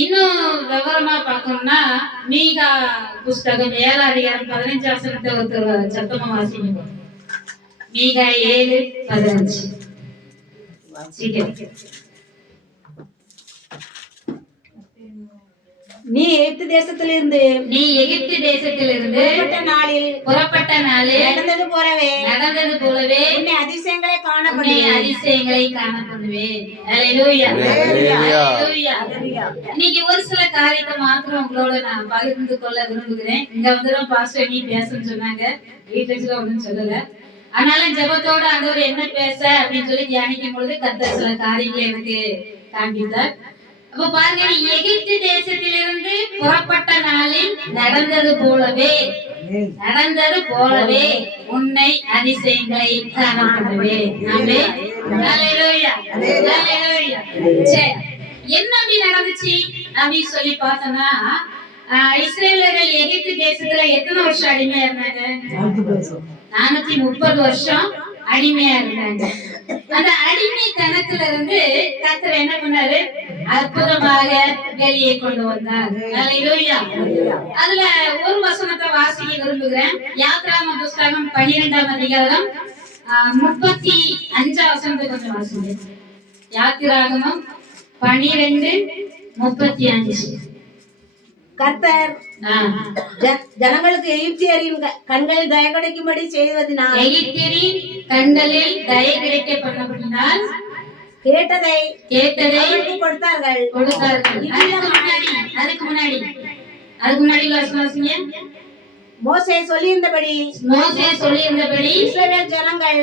இன்னும் விவரமா பார்க்கணும்னா மீகா புஸ்தகம் 7 அதிகாரம் 15 வசனத்தை ஒருத்தர் சத்தமா வாசிங்க. மீகா 7:15. நீ எகிப்து தேசத்திலிருந்து புறப்பட்ட நாளில் நடந்தது போலவே உன்னை அதிசயங்களை காணப்படுவேன். அல்லேலூயா. இன்னைக்கு ஒரு சில காரியத்தை மாத்திரம் உங்களோட நான் பகிர்ந்து கொள்ள விரும்புகிறேன். இங்க வந்துடும் பாஸ்டர் நீ பேசணும்னு சொன்னாங்க, வீட்டுல ஒன்றும் சொல்லல. ஆனாலும் ஜெபத்தோட ஆண்டவர் என்ன பேச அப்படின்னு சொல்லி தியானிக்கும் பொழுது கர்த்தர் சில காரியங்களை எனக்கு காண்பித்தார். அப்ப பாருங்க, எகிப்து தேசத்திலிருந்து புறப்பட்ட நாளில் நடந்தது போலவே உன்னை அதிசயங்களை காணப்படுவேன். என்ன அப்படி நடந்துச்சு அப்படின்னு சொல்லி பார்த்தோம்னா, இஸ்ரேலர்கள் எகிப்து தேசத்துல எத்தனை வருஷம் அடிமையா இருந்தாங்க? 430 வருஷம் அடிமையா இருந்தாங்க. அந்த அடிமைத்தனத்துல இருந்து கர்த்தர் என்ன பண்ணாரு? அற்புதமாக வெளியே கொண்டு வந்தார். அல்லேலூயா. அதுல ஒரு வசனத்தை வாசிக்க விரும்புகிறேன். யாத்ராகம புஸ்தகம் 12ஆம் அதிகாரம் 35 வசனத்தை கொஞ்சம் வாசிங்க. யாத்ராகமம் 12:35. கர்த்தர் ஜனங்களுக்கு எகிப்தியரின் கண்களில் தயை கிடைக்கும்படி செய்வதனால் கேட்டதை கொடுத்தார்கள். அதுக்கு முன்னாடி மோசே சொல்லியிருந்தபடி இஸ்ரவேல் ஜனங்கள்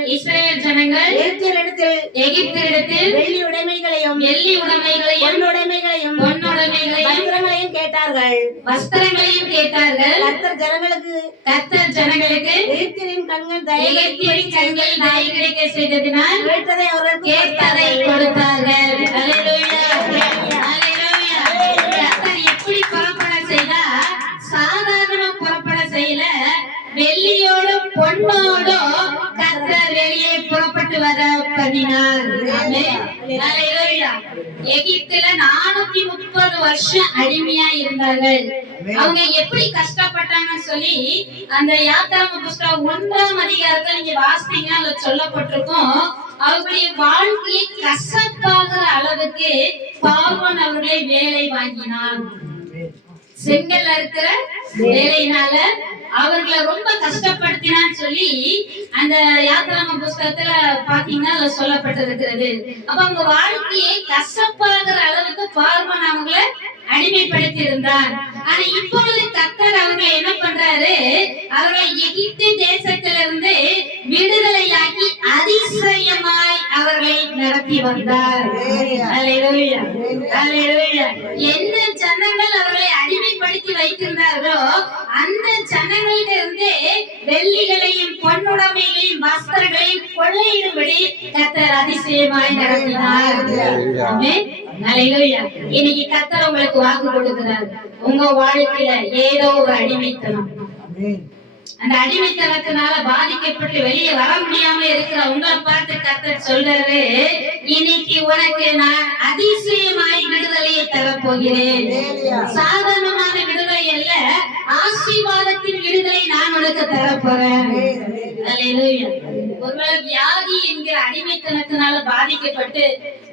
எகிப்தியரிடத்தில் வெள்ளி உடைமைகளையும் வஸ்திரங்களையும் கேட்டார்கள். கர்த்தர் ஜனங்களுக்கு எகிப்தியரின் கண்கள் தயை கிடைக்க செய்ததினால் கேட்டதை கொடுத்தார்கள். அல்லேலூயா. எப்படி புறப்பட செய்தா? சாதாரண புறப்பட செய்யல, வெள்ளியோடும் பொன்னோடும் கர்த்தர் வெளியே புறப்பட்டு வர பண்ணினார். எகிப்துல 430 வருஷம் அடிமையா இருந்தார்கள். அவங்க எப்படி கஷ்டப்பட்டாங்கன்னு சொல்லி அந்த யாத்ராகம புஸ்தகம் 1ஆம் அதிகாரத்துல நீங்க வாசித்தீங்கன்னா அதுல சொல்லப்பட்டிருக்கும். அவருடைய வாழ்க்கையை கசப்பாகிற அளவுக்கு பார்வோன் அவர்களை வேலை வாங்கினான். செங்கல் இருக்கிற வேலையினால அவர்களை ரொம்ப கஷ்டப்படுத்தினான்னு சொல்லி அந்த யாத்ராகம புஸ்தகத்துல பாத்தீங்கன்னா அதுல சொல்லப்பட்டிருக்கிறது. அப்ப அவங்க வாழ்க்கையை கசப்பாகிற அளவுக்கு பார்வோன் அவங்களை அடிமைப்படுத்தி இருந்தார். ஆனா இப்பொழுது கர்த்தர் அவர்களை என்ன பண்றாரு? அவர்களை எகிப்து தேசத்திலிருந்து விடுதலையாக்கி அதிசயமாய் அவர்களை நடத்தி வந்தார். அல்லேலூயா. எந்த ஜனங்கள் அவர்களை அடிமைப்படுத்தி வைத்திருந்தார்களோ அந்த ஜனங்களிலிருந்து வெள்ளிகளையும் பொன்னுடைமைகளையும் வஸ்திரங்களையும் கொள்ளையிடும்படி கர்த்தர் அதிசயமாய் நடத்தினார். இன்னைக்கு கர்த்தர் உங்களுக்கு வாக்கு கொடுக்கிறார். உங்க வாழ்க்கையில ஏதோ ஒரு அடிமைத்தனம், அந்த அடிமைத்தனத்தினால பாதிக்கப்பட்டு வெளியே வர முடியாம இருக்கிற உங்களை பார்த்து கர்த்தர் சொல்றாரு, இன்னைக்கு உனக்கு நான் அதிசயமாய் விடுதலையை தரப்போகிறேன். சாதாரணமான விடுதலை அல்ல, ஆசீர்வாதத்தின் விடுதலை நான் உனக்கு தரப்போறேன். ஒருவேளை வியாதி என்கிற அடிமைத்தனத்தினால பாதிக்கப்பட்டு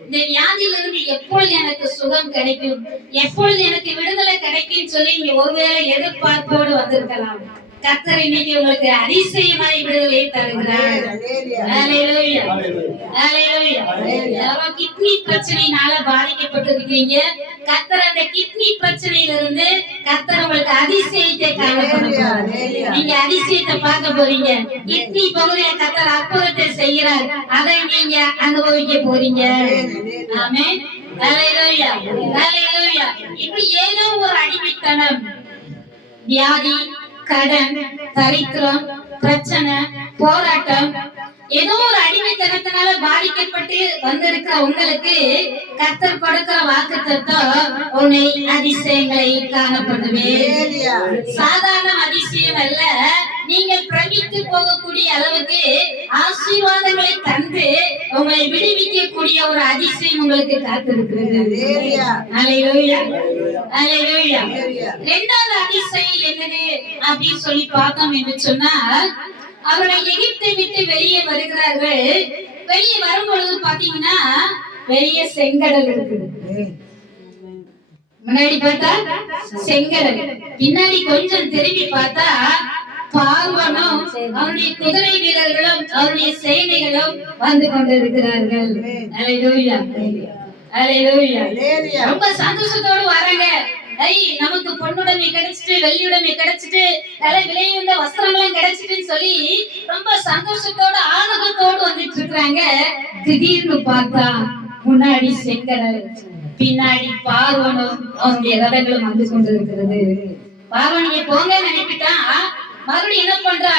இந்த வியாதியிலிருந்து எப்பொழுது எனக்கு சுகம் கிடைக்கும், எப்பொழுது எனக்கு விடுதலை கிடைக்கும் சொல்லி நீங்க ஒருவேளை எதிர்பார்ப்போடு வந்திருக்கலாம். கர்த்தர் இன்னைக்கு உங்களுக்கு அதிசயமாய் விடுதலை தருகிறார். கிட்னி பிரச்சனையினால பாதிக்கப்பட்டிருக்கீங்க. கர்த்தர் அந்த கிட்னி பிரச்சனையிலிருந்து கர்த்தர் உங்களுக்கு அதிசயத்தை காணப்படுகிறார். நீங்க அதிசயத்தை பார்க்க போறீங்க. கிட்னி பகுதியில கர்த்தர் அற்புதத்தை செய்கிறார். அதை நீங்க அனுபவிக்க போறீங்க. ஆமென். அல்லேலூயா. இப்படி ஏதோ ஒரு அடிமைத்தனம், வியாதி, கடன், தரித்திரம், பிரச்சனை, போராட்டம், ஏதோ ஒரு அடிமைத்தனத்தினால பாதிக்கப்பட்டு வந்திருக்கிற உங்களுக்கு கர்த்தர் கொடுக்கிற வாக்குத்தத்தம், உன்னை அதிசயங்களை காணப்படுவேன். சாதாரண அதிசயம் அல்ல, நீங்கள் பிரமித்து போகக்கூடிய அளவுக்கு ஆசீர்வாதங்களை தந்து உங்களை விடுவிக்கக்கூடிய ஒரு அதிசயம் உங்களுக்கு காத்திருக்கிறது. அல்லேலூயா, அல்லேலூயா. இரண்டாவது அதிசயம் என்னது அப்படின்னு சொல்லி பார்த்தோம் என்று சொன்னால், அவர்கள் எகிப்தை விட்டு வெளியே வருகிறார்கள். வெளியே வரும் பொழுது பாத்தீங்கன்னா வெளியே செங்கடல் இருக்குது. முன்னாடி பார்த்தா செங்கடல், பின்னாடி கொஞ்சம் திரும்பி பார்த்தா பார்வனும் அவருடைய குதிரை வீரர்களும் அவருடைய சேனைகளும் வந்து கொண்டிருக்கிறார்கள். அல்லேலூயா, அல்லேலூயா. ரொம்ப சந்தோஷத்தோடு வராங்க. நமக்கு பொண்ணுடைமை கிடைச்சிட்டு, வெள்ளியுடைமை கிடைச்சிட்டு, தலை விலையுள்ள வஸ்திரங்களும் கிடைச்சிட்டுன்னு சொல்லி ரொம்ப சந்தோஷத்தோட ஆனந்தத்தோடு வந்துட்டு இருக்கிறாங்க. திடீர்னு பார்த்தா முன்னாடி செங்கடல், பின்னாடி பார்வனும் அவருடைய ரதங்களும் வந்து கொண்டிருக்கிறது. பார்வன் நீங்க போங்க நினைப்பிட்டான். மறுபடியும் என்ன பண்றா,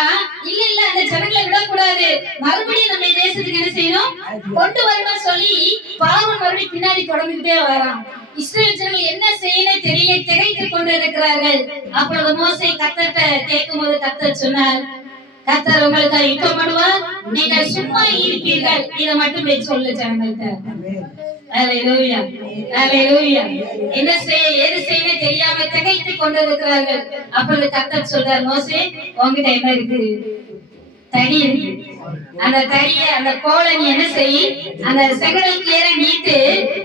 இல்ல இல்ல அந்த ஜனங்களை விடக்கூடாது, மறுபடியும் நம்ம தேசத்துக்கு என்ன செய்யணும், கொண்டு வரணும் சொல்லி பார்வன் மறுபடியும் பின்னாடி தொடர்ந்துகிட்டே வரான். இஸ்ரவேல் ஜனங்கள் என்ன செய்யணும் தெரிய திகைத்து கொண்டிருக்கிறார்கள். அப்பொழுது மோசே கர்த்தர்ட்ட கேட்கும்போது கர்த்தர் சொன்னார், கர்த்தர் உங்களுக்கு யுத்தம் பண்ணுவார், நீங்கள் சும்மா இருப்பீர்கள், இதை மட்டுமே சொல்லு ஜனங்கள்ட்ட. அல்லேலூயா, அல்லேலூயா. என்ன செய்ய ஏது செய்யணும் தெரியாம திகைத்து கொண்டிருக்கிறார்கள். அப்பொழுது கர்த்தர் சொல்றார், மோசே உங்ககிட்ட என்ன இருக்கு? தடி இருக்கு. அந்த தடிய அந்த கோலை நீ என்ன செய், அந்த செங்கடலுக்கு ஏற நீட்டு,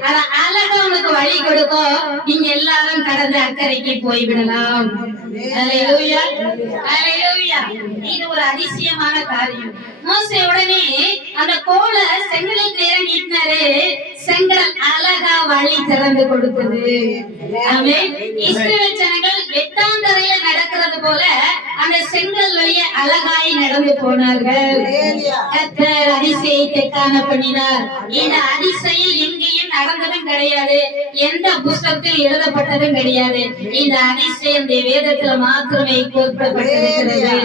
அத அழகா உனக்கு வழி கொடுக்கும், நீங்க எல்லாரும் கடந்து அக்கறைக்கு போய்விடலாம். அல்லேலூயா, அல்லேலூயா. இது ஒரு அதிசயமான காரியம். மோசே உடனே அந்த கோலை செங்கடலுக்கு ஏற நீட்டினாரு. செங்கடல் அழகா வழி திறந்து கொடுத்தது. ஆமென். இஸ்ரவேல் ஜனங்கள் வெட்டாந்தரையில நடக்கிறது போல அந்த செங்கல் வழிய அழகாய் நடந்து போனார்கள். கர்த்தர் அதிசயத்தை காணப்பண்ணினார். இந்த அதிசயம் எங்கேயும் நடந்ததும் கிடையாது, எந்த புத்தகத்தில் எழுதப்பட்டதும் கிடையாது. இந்த அதிசயம் வேதத்துல மாத்திரமே குறிப்பிடப்பட்டிருக்கிறது.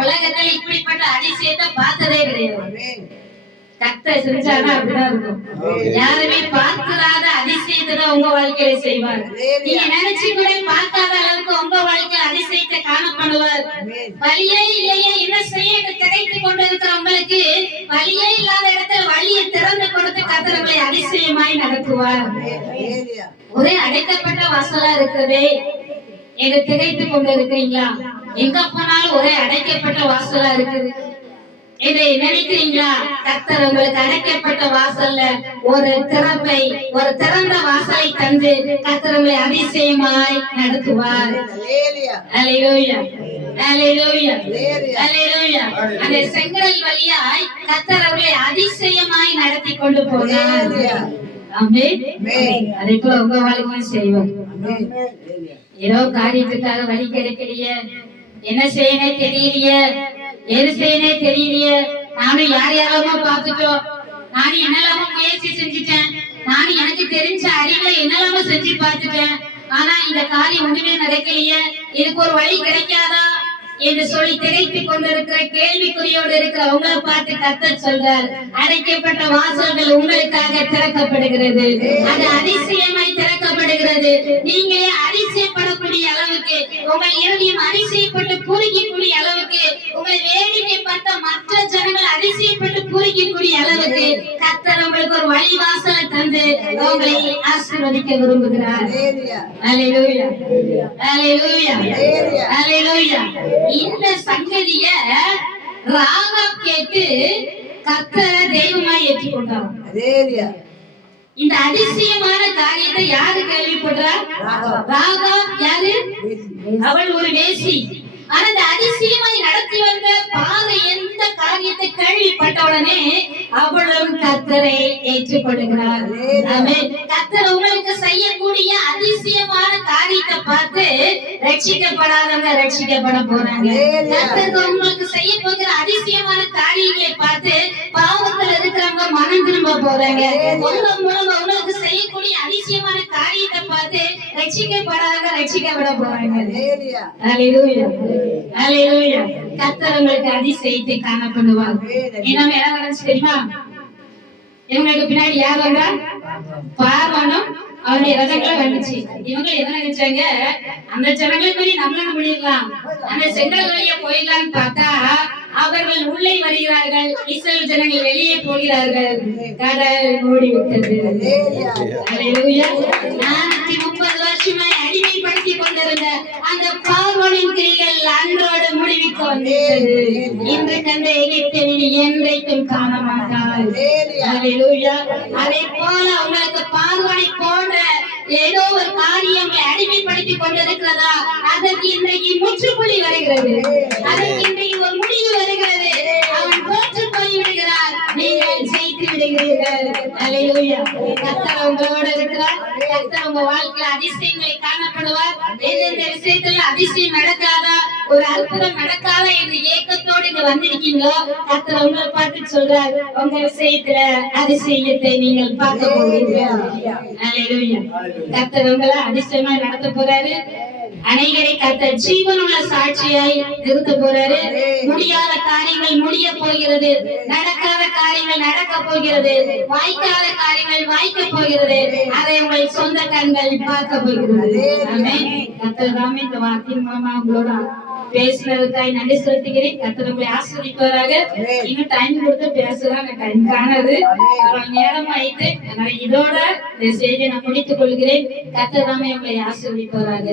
உலகத்தில் இப்படிப்பட்ட அதிசயத்தை பார்த்ததே கிடையாது. கர்த்தர் செஞ்சாருன்னா அப்படிதான் இருக்கும். யாருமே பார்க்காத அதிசயத்தை தான் உங்க வாழ்க்கையில செய்வார். நீங்க நினைச்சு கூட பார்க்காத அளவுக்கு உங்க வாழ்க்கையில அதிசயத்தை காணப்படுவார். வழியே இல்லையே என்ன செய்ய திகைத்து கொண்டிருக்கிற உங்களுக்கு வழியே இல்லாத இடத்துல வழியை திறந்து கொடுத்து கர்த்தர் உங்களை அதிசயமாய் நடத்துவார். ஒரே அடைக்கப்பட்ட வாசலா இருக்கிறதே, எங்க திகைத்து கொண்டு இருக்கிறீங்களா? எங்க போனாலும் ஒரே அடைக்கப்பட்ட வாசலா இருக்குது. இதை நினைக்கிறீங்களா? கர்த்தர் உங்களுக்கு அடைக்கப்பட்ட வாசல்ல ஒரு திறப்பை, ஒரு திறந்த வாசலை தந்து கர்த்தர் உங்களை அதிசயமாய் நடத்துவார். அல்லேலூயா, அல்லேலூயா, அல்லேலூயா. அந்த செங்கடல் வழியாய் கர்த்தர் அவர்களை அதிசயமாய் நடத்தி கொண்டு போனார். ஆமென். அதே போல உங்க வாழ்க்கையும் செய்வார். ஏதோ காரியத்துக்காக வழி கிடைக்கலையே, என்ன செய்யணும் தெரியலையே, எது செய்யணும் தெரியலையே, நானும் யார் யாராமோ பார்த்துட்டோம், நானும் என்னெல்லாமோ முயற்சி செஞ்சுட்டேன், நானும் எனக்கு தெரிஞ்ச அறிவுல என்னெல்லாமோ செஞ்சு பார்த்துட்டேன், ஆனா இந்த காரியம் ஒண்ணுமே நடக்கலையே, இதுக்கு ஒரு வழி கிடைக்காதா என்று சொல்லி திகைத்து கொண்டிருக்கிற கேள்விக்குறியோடு இருக்கிற உங்களை பார்த்து கர்த்தர் சொல்றார், அடைக்கப்பட்ட வாசல்கள் உங்களுக்காக திறக்கப்படுகிறது. அது அதிசயமாய் திறக்கப்படுகிறது. நீங்களே அதிசயப்படக்கூடிய அளவுக்கு, உங்கள் இருதயம் அதிசயப்பட்டு பூரிக்கக்கூடிய அளவுக்கு, உங்களை வேடிக்கை பார்த்த மற்ற ஜனங்கள் அதிசயப்பட்டு பூரிக்கக்கூடிய அளவுக்கு கர்த்தர் உங்களுக்கு ஒரு வழி வாசலை தந்து உங்களை ஆசீர்வதிக்க விரும்புகிறார். அல்லேலூயா, அல்லேலூயா, அல்லேலூயா. இந்த சங்கதிய ராகாப் கேட்டு கர்த்தரை தெய்வமாய் ஏற்றுக்கொண்டார். இந்த அதிசயமான காரியத்தை யாரு கேள்விப்படுறா? ராகாப் யாரு? அவள் ஒரு வேசி. ஆனா இந்த அதிசயமாய் நடத்தி வந்த பாதை எந்த காரியத்தை கேள்விப்பட்ட உடனே அவளும் கர்த்தரை ஏற்றுக்கொள்கிறார். கர்த்தர் உங்களுக்கு செய்யக்கூடிய அதிசயமான காரியத்தை பார்த்து ரட்சிக்கப்படாதவங்க ரட்சிக்கப்பட போறாங்க. கர்த்தர் உங்களுக்கு செய்ய போகிற அதிசயமான காரியங்களை பார்த்து பாவத்தில் இருக்கிறவங்க மனம் திரும்ப போறாங்க. உங்க மூலமா உங்களுக்கு செய்யக்கூடிய அதிசயமான காரியத்தை பார்த்து ரட்சிக்கப்படாதவங்க ரட்சிக்கப்பட போறாங்க. அல்லேலூயா, அல்லேலூயா. கர்த்தர் உங்களுக்கு அதிசயத்தை காணப்படுவார். இன்னும் என்ன நடந்துச்சு தெரியுமா? இவங்களுக்கு பின்னாடி யார் வந்தா? பார்வனும் அவருடைய ரதங்களை வந்துச்சு. இவங்க என்ன நினைச்சாங்க, அந்த ஜனங்கள் மாதிரி நம்மளும் முடியலாம், அந்த செங்கல் வழியா போயிடலான்னு பார்த்தா அவர்கள் உள்ளே வருகிறார்கள், இஸ்ரவேல் ஜனங்கள் வெளியே போகிறார்கள். கடல் மூடிவிட்டது. அல்லேலூயா. 430 வருஷமாய் அடிமைப்படுத்தி கொண்டிருந்த அந்த பார்வோனின் கிரிகள் அன்றோடு முடிவுக்கு வந்தது. இன்று கண்ட எகிப்தியனை என்றைக்கும் காண மாட்டார். அல்லேலூயா. அதே போல உங்களுக்கு பார்வோனை போன்ற ஏதோ ஒரு காரியங்களை அடிமைப்படுத்தி கொண்டிருக்கிறதா, அதற்கு இன்றைக்கு முற்றுப்புள்ளி வருகிறது. அதற்கு இன்றைக்கு ஒரு முடிவு வருகிறது. அவன் தோற்று போய் விடுகிறார், நீங்கள் ஜெயித்து விடுகிறீர்கள். அல்லேலூயா. கர்த்தர் உங்களோடு இருக்கிறார். கர்த்தர் உங்க வாழ்க்கையில அதிசயங்களை காணப்படுவார். எந்தெந்த விஷயத்துல அதிசயம் நடக்காதா, ஒரு அற்புதம் நடக்காதா என்று ஏக்கத்தோடு இங்க வந்திருக்கீங்களோ, கர்த்தர் உங்களை பார்த்து சொல்றார், உங்க விஷயத்துல அதிசயத்தை நீங்கள் பார்க்க போகிறீர்கள். அல்லேலூயா. கர்த்தர் உங்களை அதிசயமா நடத்த போறாரு. அநேகரை கர்த்தர் ஜீவனுள்ள சாட்சியாய் நிறுத்த போறாரு. முடியாத காரியங்கள் முடிய போகிறது, நடக்காத காரியங்கள் நடக்க போகிறது, வாய்க்காத காரியங்கள் வாய்க்க போகிறது. அதை உங்கள் சொந்த கண்கள் பார்க்க போகிறது. ஆமென். கர்த்தர் தாமே இந்த வார்த்தையின் மூலமா உங்களோட பேசுனதுக்காக நன்றி செலுத்துகிறேன். கர்த்தர் உங்களை ஆசீர்வதிப்பாராக. இன்னும் டைம் கொடுத்து பேசுறாங்க, டைம் காணது, நேரம் ஆயிட்டு. அதனால இதோட இந்த செய்தியை நான் முடித்துக் கொள்கிறேன். கர்த்தர் தாமே உங்களை ஆசீர்வதிப்பாராக.